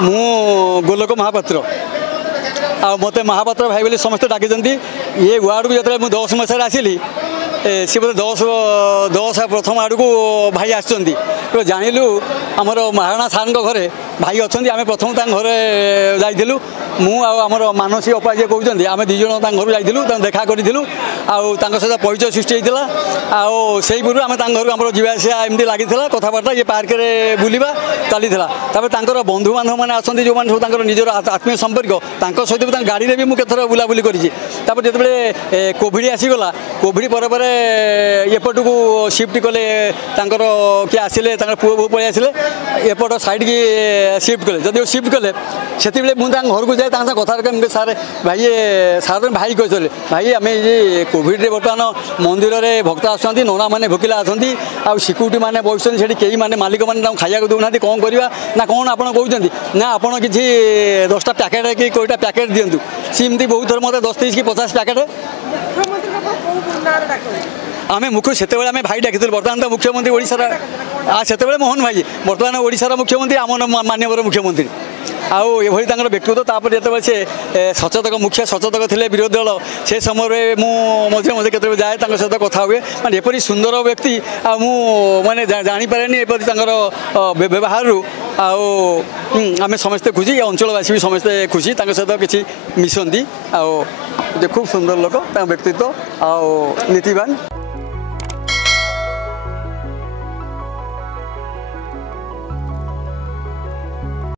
मु गोलोक महापात्र आ मते महापात्र भाई बोली समस्त डाकी ये वार्ड को जो 10 मसीह आसिली सी बोले 10 प्रथम आड़ को भाई आसुँच तो जानलु आमर महाराणा सार घरे भाई अच्छा आम प्रथम घरे जाइलु मुझर मानसी अपा जी कहते आम दीज घर जाइलु देखा करूँ आउ सहित परिचय सृष्टि होता आई पूर्व आम घर आम जावासिया एमती लगी कथबार्ता ये पार्क में बुलवा चलता बंधु बांधव मैंने आसती जो मैंने सब निजर आत्मीय संपर्क सहित भी गाड़ी में भी मुझे केथर बुलाबुली करते कोविड आसीगला कोविड पर एपट को शिफ्ट कले किए आसिले पुओ बो पलि आसिले एपट साइड की शिफ्ट कले जब शिफ्ट कले से मुझे घर को जाए कथा सारे भाई सार भाई कही भाई आम ये कोविड बर्तमान मंदिर में भक्त आसुँच नना मैंने भोकिला आसती आ सिक्यूरीटी मैंने बसुँच से कई मैंने मालिक मैंने खाया दूना कौन करवा ना कौन आप कहते ना आपड़ किसी 10टा पैकेट कि कोईटा पैकेट दिंतु सीमती बहुत थर मतलब 10 30 कि 50 पैकेट आम मुख्य से भाई डाक बर्तमान तो मुख्यमंत्री ओडिशार से मोहन भाई बर्तमान ओडिशार मुख्यमंत्री आम मान्यवर मुख्यमंत्री आउ ये व्यक्तित्व तापर जो से सचेतक मुखिया सचेतक थे विरोधी दल से समय मुझे मझे के जाए सहित कथा हुए माने एपरी सुंदर व्यक्ति मैंने जानीपारे व्यवहार आम समस्ते खुशी अंचलवासी भी समस्ते खुशी सहित किसी मिशंती खूब सुंदर लोक व्यक्तित्व नीतिवान।